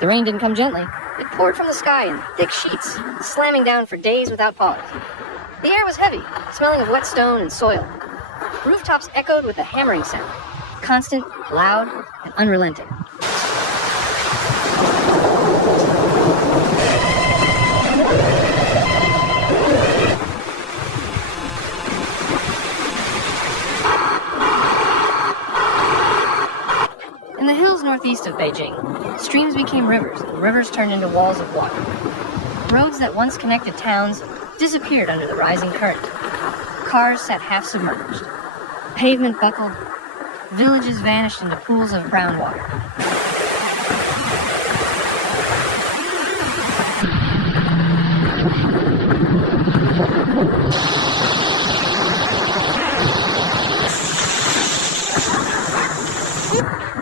The rain didn't come gently. It poured from the sky in thick sheets, slamming down for days without pause. The air was heavy, smelling of wet stone and soil. Rooftops echoed with a hammering sound, constant, loud, and unrelenting. In the hills northeast of Beijing, streams became rivers, and rivers turned into walls of water. Roads that once connected towns disappeared under the rising current. Cars sat half submerged. Pavement buckled. Villages vanished into pools of brown water.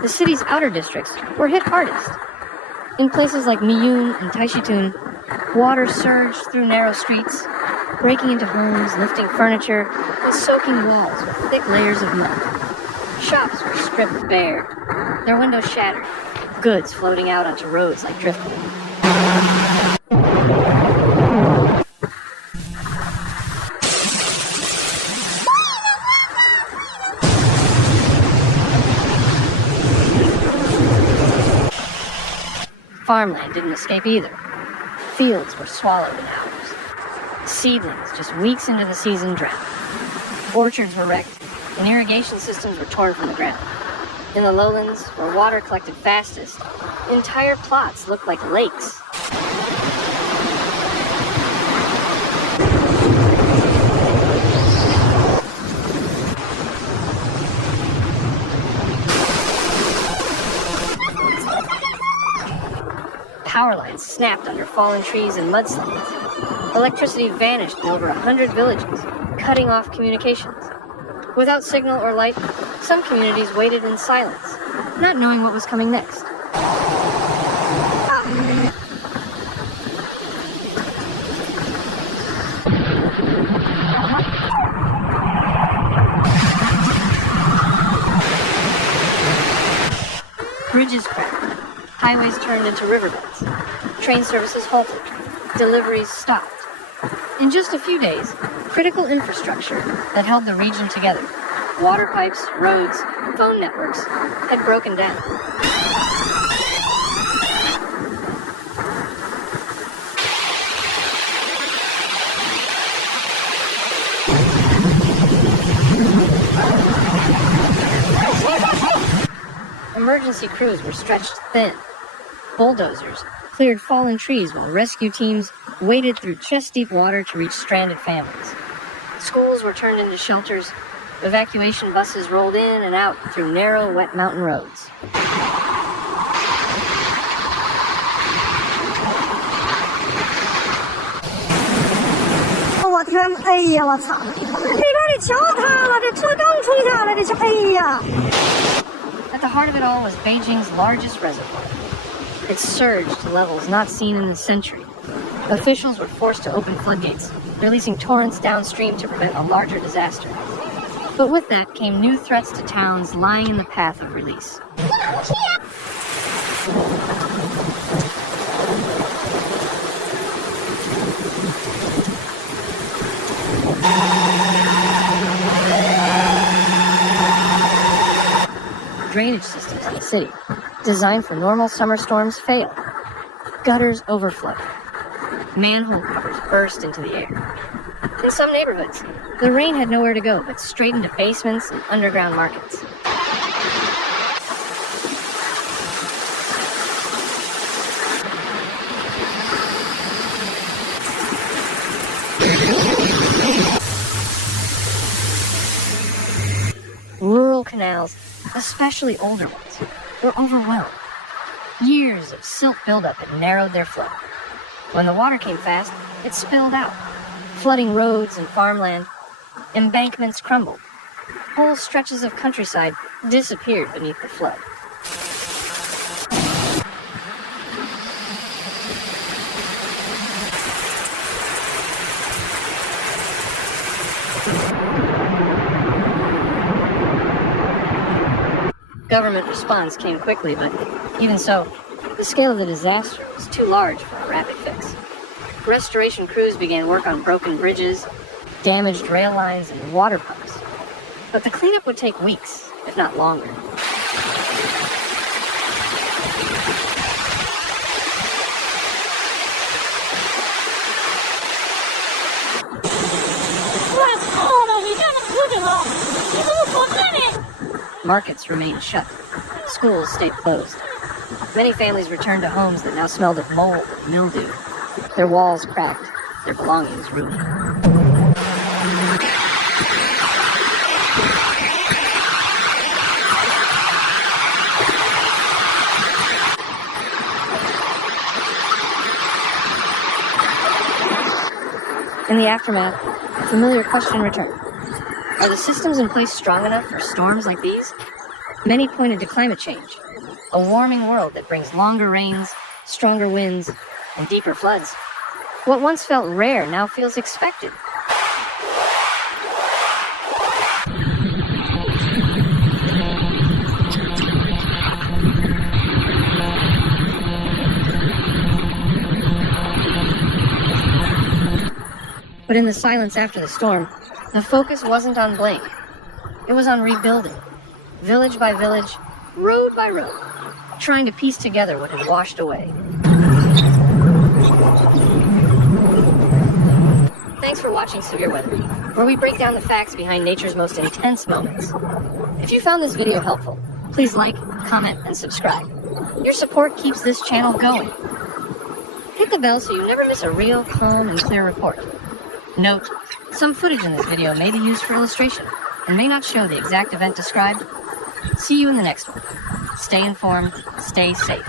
The city's outer districts were hit hardest. In places like Miyun and Taishitun, water surged through narrow streets, breaking into homes, lifting furniture, and soaking walls with thick layers of mud. Shops were stripped bare, their windows shattered, goods floating out onto roads like driftwood. Farmland didn't escape either. Fields were swallowed in hours. Seedlings just weeks into the season drowned. Orchards were wrecked, and irrigation systems were torn from the ground. In the lowlands, where water collected fastest, entire plots looked like lakes. Power lines snapped under fallen trees and mudslides. Electricity vanished in over 100 villages, cutting off communications. Without signal or light, some communities waited in silence, not knowing what was coming next. Bridges cracked. Highways turned into riverbeds. Train services halted. Deliveries stopped. In just a few days, critical infrastructure that held the region together, water pipes, roads, phone networks, had broken down. Emergency crews were stretched thin. Bulldozers cleared fallen trees while rescue teams waded through chest-deep water to reach stranded families. Schools were turned into shelters. Evacuation buses rolled in and out through narrow, wet mountain roads. At the heart of it all was Beijing's largest reservoir. It surged to levels not seen in a century. Officials were forced to open floodgates, releasing torrents downstream to prevent a larger disaster. But with that came new threats to towns lying in the path of release. Drainage systems in the city, designed for normal summer storms, failed. Gutters overflowed. Manhole covers burst into the air. In some neighborhoods, the rain had nowhere to go but straight into basements and underground markets. Rural canals, especially older ones, were overwhelmed. Years of silt buildup had narrowed their flow. When the water came fast, it spilled out, flooding roads and farmland. Embankments crumbled. Whole stretches of countryside disappeared beneath the flood. Government response came quickly, but even so, The scale of the disaster was too large for a rapid fix. Restoration crews began work on broken bridges, damaged rail lines, and water pumps. But the cleanup would take weeks, if not longer. Markets remained shut. Schools stayed closed. Many families returned to homes that now smelled of mold and mildew. Their walls cracked, their belongings ruined. In the aftermath, a familiar question returned. Are the systems in place strong enough for storms like these? Many pointed to climate change, a warming world that brings longer rains, stronger winds, and deeper floods. What once felt rare now feels expected. But in the silence after the storm, the focus wasn't on blame. It was on rebuilding, village by village, road by road, trying to piece together what had washed away. Thanks for watching Severe Weather, where we break down the facts behind nature's most intense moments. If you found this video helpful, please like, comment, and subscribe. Your support keeps this channel going. Hit the bell so you never miss a real, calm, and clear report. Note, some footage in this video may be used for illustration and may not show the exact event described. See you in the next one. Stay informed, stay safe.